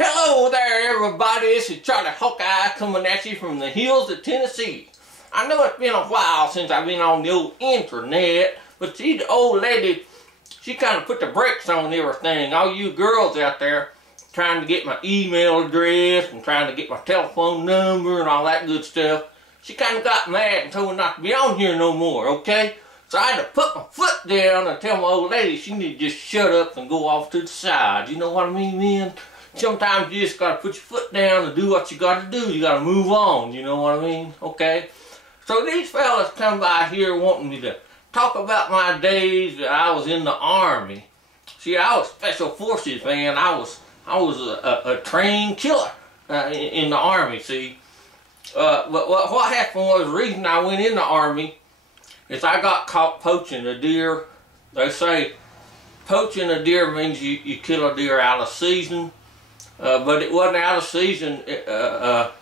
Hello there, everybody. This is Charlie Hawkeye coming at you from the hills of Tennessee. I know it's been a while since I've been on the old internet, but see, the old lady, she kind of put the brakes on everything. All you girls out there trying to get my email address and trying to get my telephone number and all that good stuff, she kind of got mad and told me not to be on here no more, okay? So I had to put my foot down and tell my old lady she need to just shut up and go off to the side. You know what I mean, man? Sometimes you just gotta put your foot down and do what you gotta do. You gotta move on, you know what I mean? Okay? So these fellas come by here wanting me to talk about my days that I was in the Army. See, I was Special Forces, man. I was a trained killer in the Army, see. But what happened was, the reason I went in the Army is I got caught poaching a deer. They say poaching a deer means you kill a deer out of season. But it wasn't out of season. The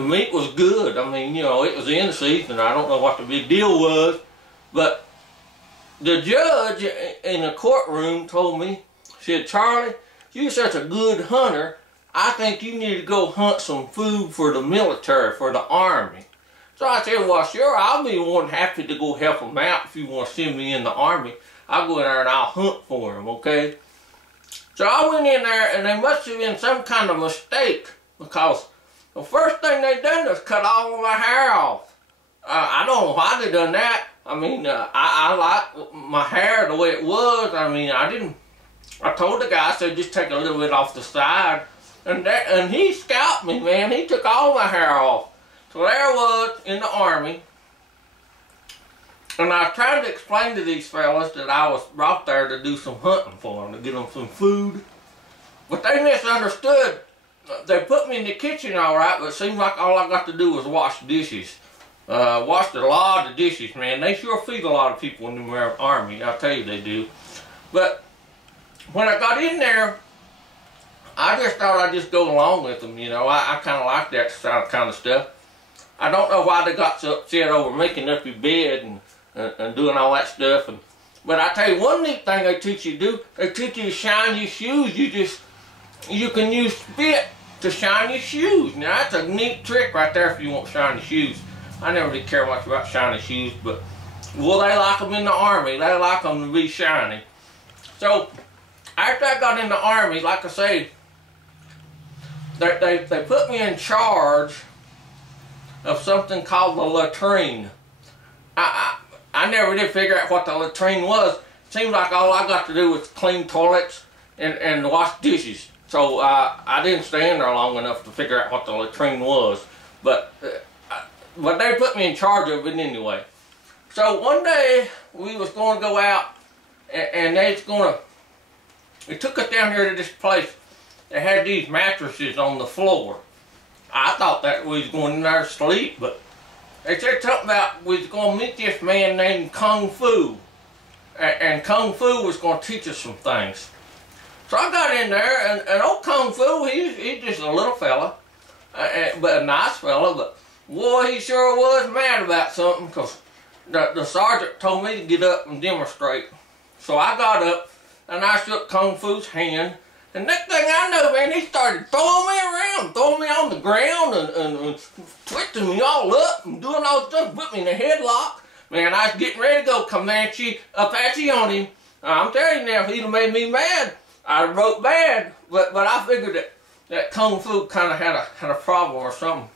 meat was good. I mean, you know, it was in season. I don't know what the big deal was. But the judge in the courtroom told me, said, Charlie, you're such a good hunter. I think you need to go hunt some food for the military, for the Army. So I said, well, sure, I'll be more than happy to go help them out if you want to send me in the Army. I'll go in there and I'll hunt for them, okay? So I went in there, and there must have been some kind of mistake, because the first thing they done was cut all of my hair off. I don't know why they done that. I mean, I like my hair the way it was. I mean, I told the guy, I said, just take a little bit off the side. And he scalped me, man. He took all my hair off. So there I was in the Army. And I was trying to explain to these fellas that I was brought there to do some hunting for them, to get them some food. But they misunderstood. They put me in the kitchen all right, but it seemed like all I got to do was wash dishes. Washed a lot of dishes, man. They sure feed a lot of people in the Army, I'll tell you they do. But when I got in there, I just thought I'd just go along with them, you know. I kind of like that kind of stuff. I don't know why they got so upset over making up your bed and doing all that stuff. But I tell you, one neat thing they teach you to do, they teach you to shine your shoes. You can use spit to shine your shoes. Now that's a neat trick right there if you want to shine your shoes. I never did care much about shining shoes, but well, they like them in the Army. They like them to be shiny. So after I got in the Army, like I say, they put me in charge of something called the latrine. I never did figure out what the latrine was. Seemed like all I got to do was clean toilets and wash dishes. So I didn't stay in there long enough to figure out what the latrine was. But they put me in charge of it anyway. So one day we was going to go out and they took us down here to this place. They had these mattresses on the floor. I thought that we was going in there to sleep, but they said something about we was going to meet this man named Kung Fu. And Kung Fu was going to teach us some things. So I got in there, and old Kung Fu, he's just a little fella, but a nice fella, but boy, he sure was mad about something, because the sergeant told me to get up and demonstrate. So I got up, and I shook Kung Fu's hand, and next thing I know, man, he started throwing me around, throwing me on the ground, and twisting me all up, and doing all this stuff, put me in a headlock. Man, I was getting ready to go Comanche Apache on him. I'm telling you now, if he'd have made me mad, I'd have wrote bad. But I figured that Kung Fu kind of had a problem or something.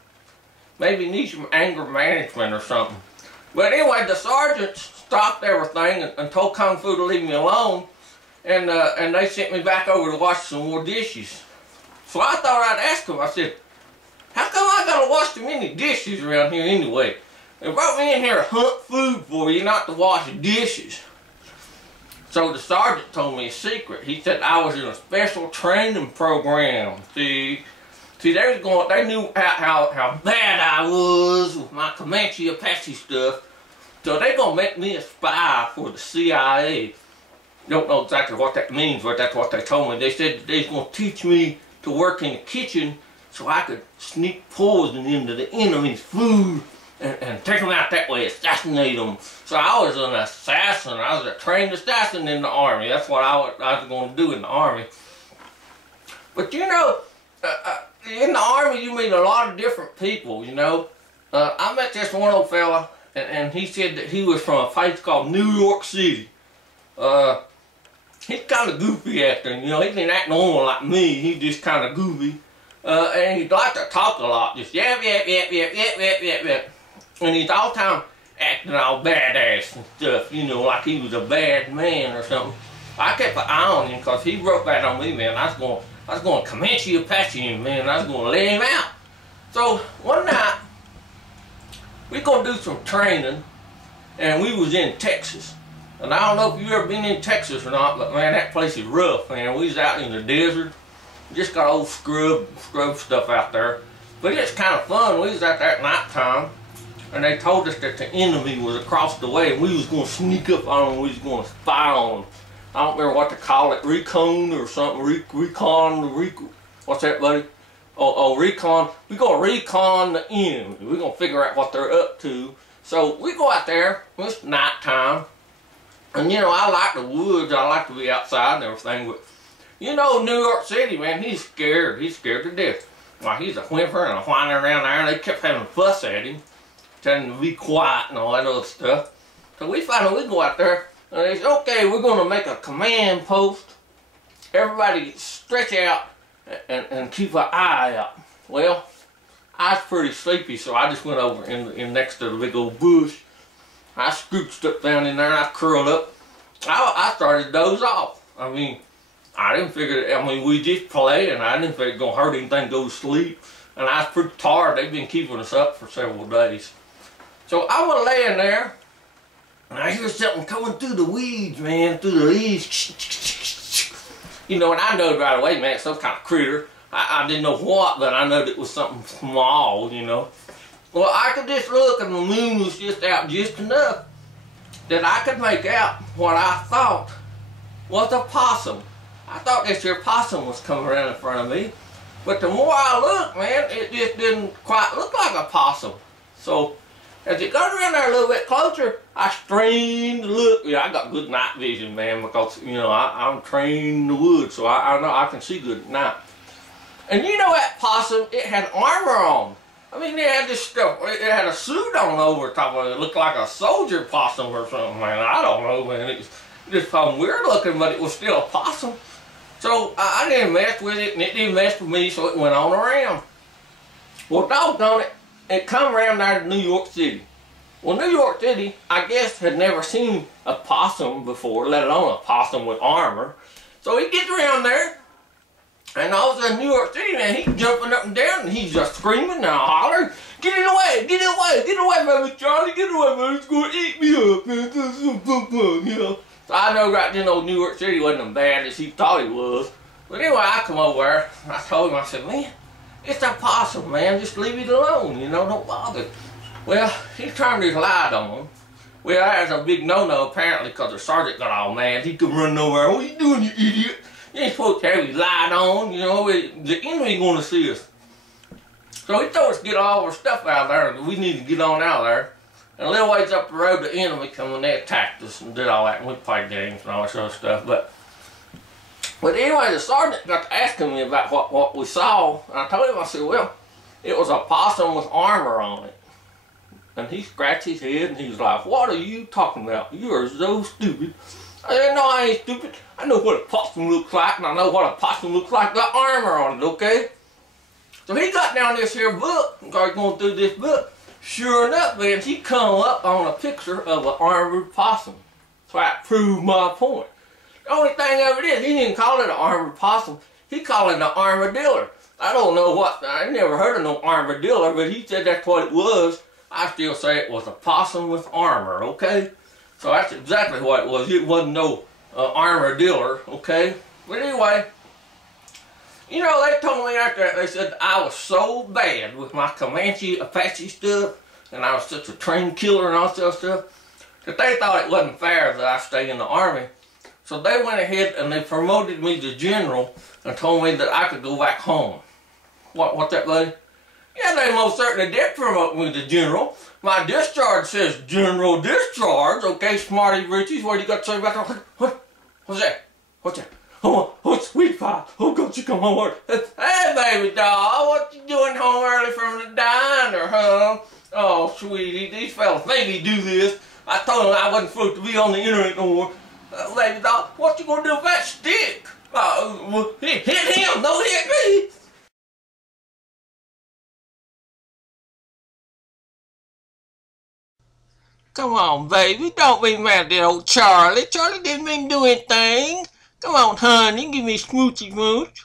Maybe needs some anger management or something. But anyway, the sergeant stopped everything and told Kung Fu to leave me alone. And they sent me back over to wash some more dishes. So I thought I'd ask him. I said, how come I gotta wash so many dishes around here anyway? They brought me in here to hunt food for you, not to wash dishes. So the sergeant told me a secret. He said I was in a special training program. See, they knew how bad I was with my Comanche Apache stuff. So they gonna make me a spy for the CIA. Don't know exactly what that means, but that's what they told me. They said they was gonna teach me to work in the kitchen so I could sneak poison into the enemy's food and take them out that way, assassinate them. So I was an assassin. I was a trained assassin in the Army. That's what I was going to do in the Army. But you know, in the Army, you meet a lot of different people, you know. I met this one old fella, and he said that he was from a place called New York City. He's kind of goofy acting, you know. He didn't act normal like me. He's just kind of goofy. And he'd like to talk a lot, just yap, yap, yap, yap, yap, yap, yap, yap. And he's all the time acting all badass and stuff, you know, like he was a bad man or something. I kept an eye on him because he broke that on me, man. I was going to Comanche Apache him, man. I was going to let him out. So one night, we going to do some training, and we was in Texas. And I don't know if you ever been in Texas or not, but man, that place is rough, man. We was out in the desert. We just got old scrub stuff out there. But it's kind of fun. We was out there at night time, and they told us that the enemy was across the way, and we was going to sneak up on them. We was going to spy on them. I don't remember what to call it, recon or something. What's that, buddy? Oh, recon. We gonna recon the enemy. We gonna figure out what they're up to. So we go out there. It's nighttime, and you know I like the woods. I like to be outside and everything. But you know, New York City, man, he's scared. He's scared to death. Like he's a whimpering and a whining around there, and they kept having a fuss at him, telling him to be quiet and all that other stuff. So we finally go out there. And they said, okay, we're going to make a command post. Everybody stretch out and keep an eye out. Well, I was pretty sleepy, so I just went over in next to the big old bush. I scooched up down in there and I curled up. I started to doze off. I mean, I didn't figure, I mean, we just played and I didn't figure it was going to hurt anything to go to sleep. And I was pretty tired. They've been keeping us up for several days. So I was laying there. And I hear something coming through the weeds, man, through the leaves. You know, and I know right away, man, it's some kind of critter. I didn't know what, but I know it was something small, you know. Well, I could just look, and the moon was just out just enough that I could make out what I thought was a possum. I thought this here possum was coming around in front of me. But the more I looked, man, it just didn't quite look like a possum. So as it got around there a little bit closer, I strained to look. Yeah, I got good night vision, man, because, you know, I'm trained in the woods, so I know I can see good at night. And you know that possum, it had armor on. I mean, it had this stuff, it had a suit on over top of it. It looked like a soldier possum or something, man. I don't know, man. It was just something weird looking, but it was still a possum. So I didn't mess with it, and it didn't mess with me, so it went on around. Well, doggone it. It come around there to New York City. Well, New York City, I guess, had never seen a possum before, let alone a possum with armor. So he gets around there, and all of a sudden, New York City, man, he's jumping up and down, and he's just screaming and hollering, get it away, get it away, get it away, baby Charlie, get it away, man, it's going to eat me up, man, you know. So I know right then old New York City wasn't as bad as he thought he was. But anyway, I come over there, and I told him, I said, man, it's a possum, man. Just leave it alone, you know, don't bother. Well, he turned his light on. Well, that was a big no-no, apparently, because the sergeant got all mad. He come running over there. What are you doing, you idiot? You ain't supposed to have his light on, you know. The enemy going to see us. So he told us to get all our stuff out of there, and we need to get on out of there. And a little ways up the road, the enemy come and they attacked us and did all that, and we played games and all that sort of stuff. But anyway, the sergeant got to asking me about what we saw, and I told him, I said, well, it was a possum with armor on it. And he scratched his head, and he was like, what are you talking about? You are so stupid. I said, no, I ain't stupid. I know what a possum looks like, and I know what a possum looks like. Got armor on it, okay? So he got down this here book, and started going through this book. Sure enough, man, he come up on a picture of an armored possum. So that proved my point. The only thing of it is, he didn't call it an armored possum. He called it an armadillo. I don't know what, I never heard of no armadillo, but he said that's what it was. I still say it was a possum with armor, okay? So that's exactly what it was. It wasn't no armadillo, okay? But anyway, you know, they told me after that, they said I was so bad with my Comanche Apache stuff, and I was such a trained killer and all that stuff, that they thought it wasn't fair that I stay in the Army. So they went ahead and they promoted me to general and told me that I could go back home. What's that, buddy? Yeah, they most certainly did promote me to general. My discharge says general discharge, okay, smarty riches. What do you got to say about that? What? What's that? What's that? Oh, sweet pie. Oh, don't you come home early. Hey, baby doll, what you doing home early from the diner, huh? Oh, sweetie, these fellas made me do this. I told them I wasn't supposed to be on the internet no more. Baby doll, what you gonna do with that stick? Hit him, don't hit me. Come on, baby, don't be mad at old Charlie. Charlie didn't mean to do anything. Come on, honey, give me a smoochy smooch.